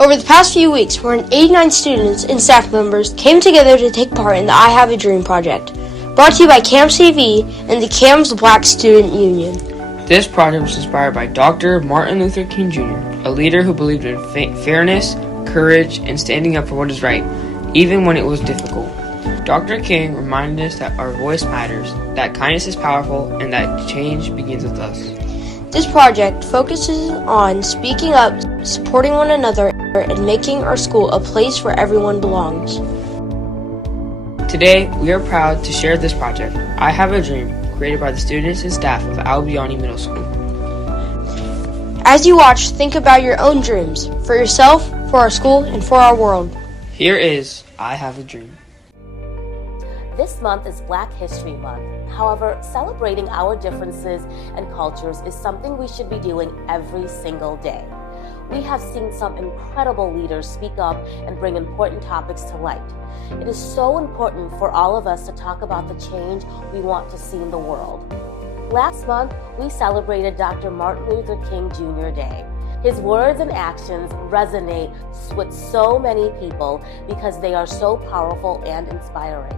Over the past few weeks, more than 89 students and staff members came together to take part in the I Have a Dream project, brought to you by CAMS CV and the CAMS Black Student Union. This project was inspired by Dr. Martin Luther King Jr., a leader who believed in fairness, courage, and standing up for what is right, even when it was difficult. Dr. King reminded us that our voice matters, that kindness is powerful, and that change begins with us. This project focuses on speaking up, supporting one another, and making our school a place where everyone belongs. Today, we are proud to share this project, I Have a Dream, created by the students and staff of Albiani Middle School. As you watch, think about your own dreams, for yourself, for our school, and for our world. Here is I Have a Dream. This month is Black History Month. However, celebrating our differences and cultures is something we should be doing every single day. We have seen some incredible leaders speak up and bring important topics to light. It is so important for all of us to talk about the change we want to see in the world. Last month, we celebrated Dr. Martin Luther King Jr. Day. His words and actions resonate with so many people because they are so powerful and inspiring.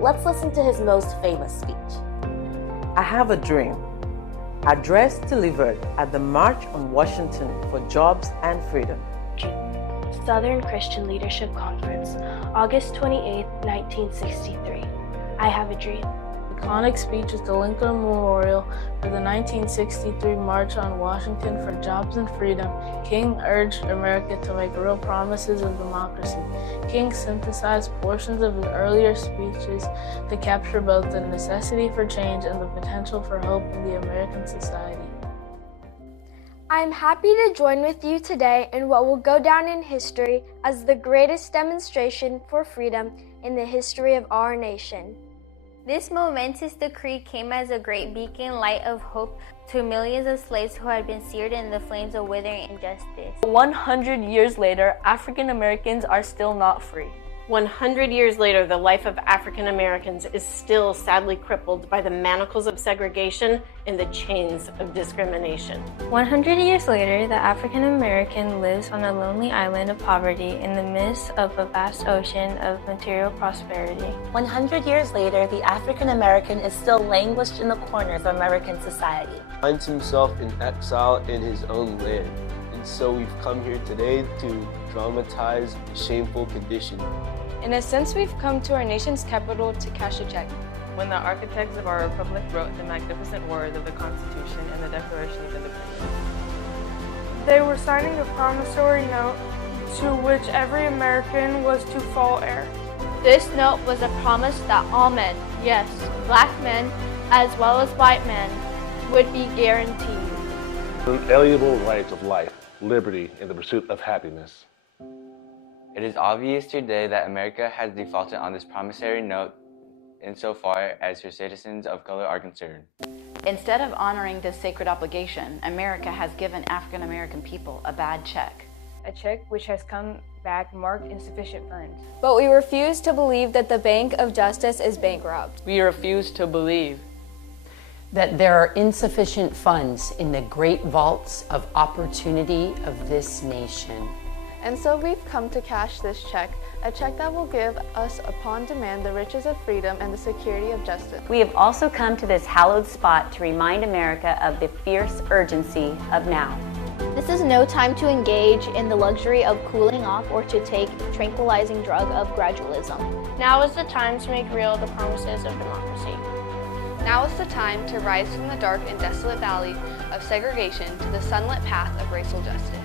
Let's listen to his most famous speech. I have a dream. Address delivered at the March on Washington for Jobs and Freedom. Southern Christian Leadership Conference, August 28, 1963. I have a dream. Iconic speech at the Lincoln Memorial for the 1963 March on Washington for Jobs and Freedom, King urged America to make real promises of democracy. King synthesized portions of his earlier speeches to capture both the necessity for change and the potential for hope in the American society. I'm happy to join with you today in what will go down in history as the greatest demonstration for freedom in the history of our nation. This momentous decree came as a great beacon light of hope to millions of slaves who had been seared in the flames of withering injustice. 100 years later, African Americans are still not free. 100 years later, the life of African Americans is still sadly crippled by the manacles of segregation and the chains of discrimination. 100 years later, the African American lives on a lonely island of poverty in the midst of a vast ocean of material prosperity. 100 years later, the African American is still languished in the corners of American society. Finds himself in exile in his own land. And so we've come here today to dramatize the shameful condition. In a sense, we've come to our nation's capital to cash a check. When the architects of our republic wrote the magnificent words of the Constitution and the Declaration of Independence, they were signing a promissory note to which every American was to fall heir. This note was a promise that all men, yes, black men as well as white men, would be guaranteed the inalienable rights of life, liberty, and the pursuit of happiness. It is obvious today that America has defaulted on this promissory note insofar as her citizens of color are concerned. Instead of honoring this sacred obligation, America has given African American people a bad check. A check which has come back marked insufficient funds. But we refuse to believe that the Bank of Justice is bankrupt. We refuse to believe that there are insufficient funds in the great vaults of opportunity of this nation. And so we've come to cash this check, a check that will give us upon demand the riches of freedom and the security of justice. We have also come to this hallowed spot to remind America of the fierce urgency of now. This is no time to engage in the luxury of cooling off or to take tranquilizing drug of gradualism. Now is the time to make real the promises of democracy. Now is the time to rise from the dark and desolate valley of segregation to the sunlit path of racial justice.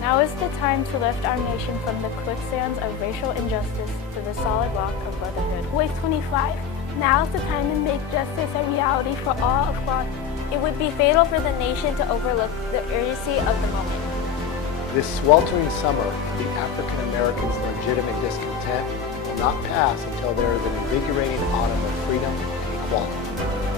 Now is the time to lift our nation from the quicksands of racial injustice to the solid rock of brotherhood. Voice 25. Now is the time to make justice a reality for all of God. It would be fatal for the nation to overlook the urgency of the moment. This sweltering summer, the African Americans' legitimate discontent will not pass until there is an invigorating autumn of freedom and equality.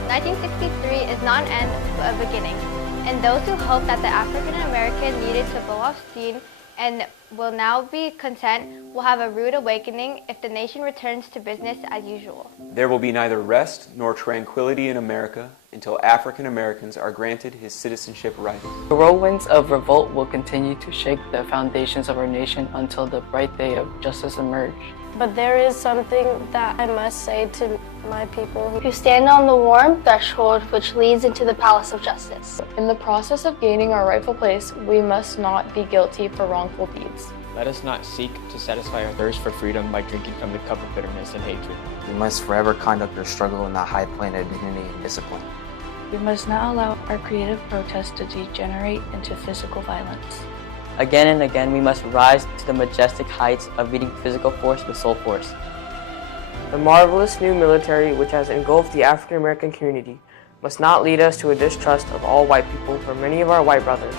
1963 is not an end but a beginning. And those who hoped that the African American needed to blow off steam and will now be content, will have a rude awakening if the nation returns to business as usual. There will be neither rest nor tranquility in America until African Americans are granted his citizenship rights. The whirlwinds of revolt will continue to shake the foundations of our nation until the bright day of justice emerge. But there is something that I must say to my people who stand on the warm threshold which leads into the palace of justice. In the process of gaining our rightful place, we must not be guilty for wrongful deeds. Let us not seek to satisfy our thirst for freedom by drinking from the cup of bitterness and hatred. We must forever conduct our struggle in the high plane of dignity and discipline. We must not allow our creative protest to degenerate into physical violence. Again and again, we must rise to the majestic heights of meeting physical force with soul force. The marvelous new military which has engulfed the African American community must not lead us to a distrust of all white people for many of our white brothers.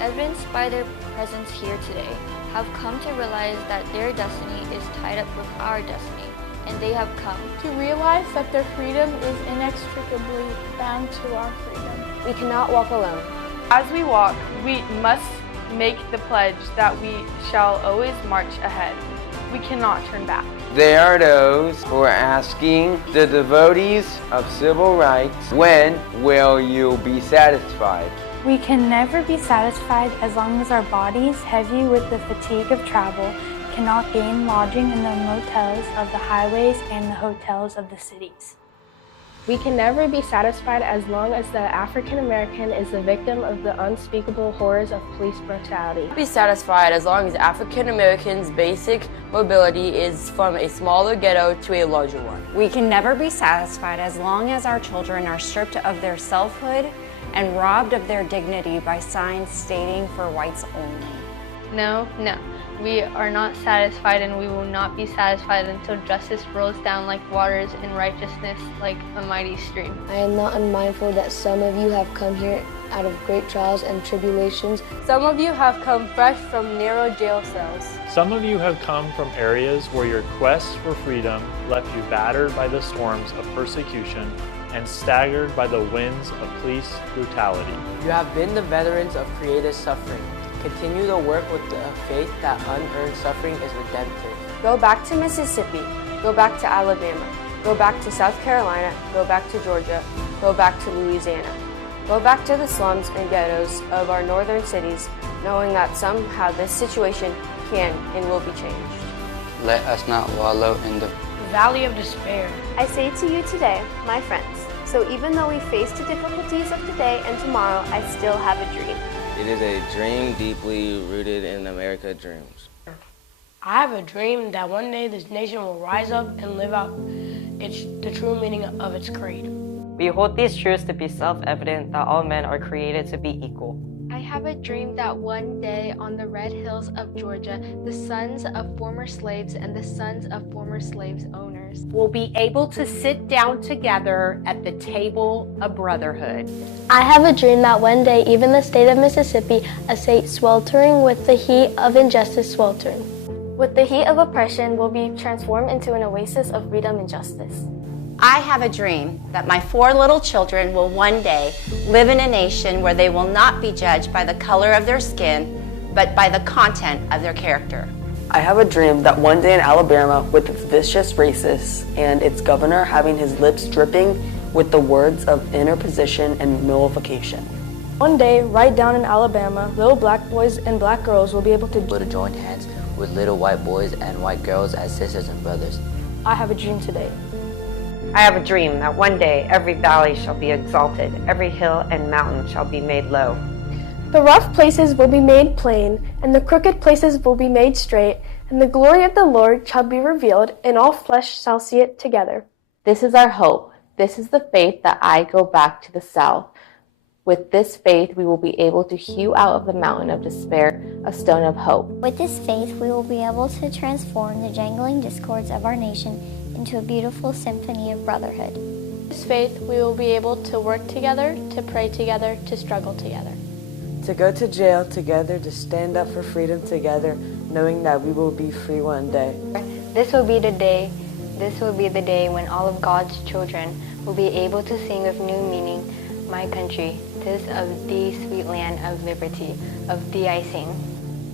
Evidenced by their presence here today, have come to realize that their destiny is tied up with our destiny, and they have come to realize that their freedom is inextricably bound to our freedom. We cannot walk alone. As we walk, we must make the pledge that we shall always march ahead. We cannot turn back. They are those who are asking the devotees of civil rights, when will you be satisfied? We can never be satisfied as long as our bodies, heavy with the fatigue of travel, cannot gain lodging in the motels of the highways and the hotels of the cities. We can never be satisfied as long as the African American is the victim of the unspeakable horrors of police brutality. Be satisfied as long as African Americans' basic mobility is from a smaller ghetto to a larger one. We can never be satisfied as long as our children are stripped of their selfhood and robbed of their dignity by signs stating for whites only. No. We are not satisfied, and we will not be satisfied until justice rolls down like waters and righteousness like a mighty stream. I am not unmindful that some of you have come here out of great trials and tribulations. Some of you have come fresh from narrow jail cells. Some of you have come from areas where your quest for freedom left you battered by the storms of persecution and staggered by the winds of police brutality. You have been the veterans of creative suffering. Continue to work with the faith that unearned suffering is redemptive. Go back to Mississippi. Go back to Alabama. Go back to South Carolina. Go back to Georgia. Go back to Louisiana. Go back to the slums and ghettos of our northern cities, knowing that somehow this situation can and will be changed. Let us not wallow in the valley of despair. I say to you today, my friends, so even though we face the difficulties of today and tomorrow, I still have a dream. It is a dream deeply rooted in America's dreams. I have a dream that one day this nation will rise up and live out the true meaning of its creed. We hold these truths to be self-evident that all men are created to be equal. I have a dream that one day on the red hills of Georgia, the sons of former slaves and the sons of former slaves' owners will be able to sit down together at the table of brotherhood. I have a dream that one day even the state of Mississippi, a state sweltering with the heat of injustice with the heat of oppression, will be transformed into an oasis of freedom and justice. I have a dream that my 4 little children will one day live in a nation where they will not be judged by the color of their skin, but by the content of their character. I have a dream that one day in Alabama, with its vicious racists and its governor having his lips dripping with the words of interposition and nullification. One day, right down in Alabama, little black boys and black girls will be able to join hands with little white boys and white girls as sisters and brothers. I have a dream today. I have a dream that one day every valley shall be exalted, every hill and mountain shall be made low. The rough places will be made plain, and the crooked places will be made straight, and the glory of the Lord shall be revealed, and all flesh shall see it together. This is our hope. This is the faith that I go back to the south. With this faith, we will be able to hew out of the mountain of despair a stone of hope. With this faith, we will be able to transform the jangling discords of our nation into a beautiful symphony of brotherhood. With this faith, we will be able to work together, to pray together, to struggle together. To go to jail together, to stand up for freedom together, knowing that we will be free one day. This will be the day when all of God's children will be able to sing with new meaning, my country, 'tis of thee sweet land of liberty, of thee I sing.